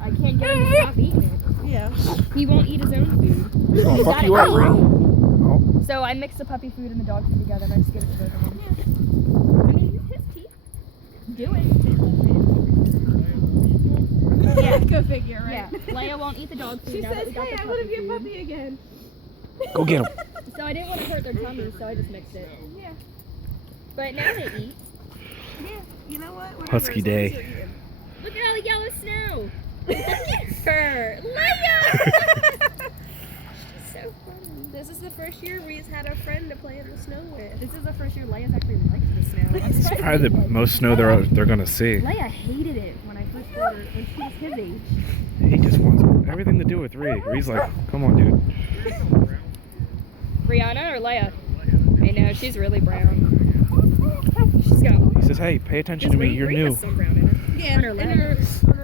I can't get him to stop eating it. Yeah. He won't eat his own food. He's gonna fuck you up, Ree. Oh. So I mix the puppy food and the dog food together and I just give it to both of them. I mean, use his teeth. Do it. Yeah, go figure, right? Yeah. Leia won't eat the dog food. She now that says, we got hey, the I want to be a food. puppy again. Go get him. So I didn't want to hurt their tummies, so I just mixed it. Yeah. But now they eat. Yeah. You know what? Whatever, Husky as long as day. they're eating. Look at all the yellow snow. Look at her. Leia! She's so funny. This is the first year Ree's had a friend to play in the snow with. This is the first year Leia's actually liked the snow. It's probably the most snow they're gonna see. Leia hated it when I first got her when she was his age. He just wants everything to do with Ree. Ree's like, come on, dude. Rihanna or Leia? I know, she's really brown. She's got. He says, hey, pay attention to me. You're Ree new. has some brown in it. Yeah, On her and leg. her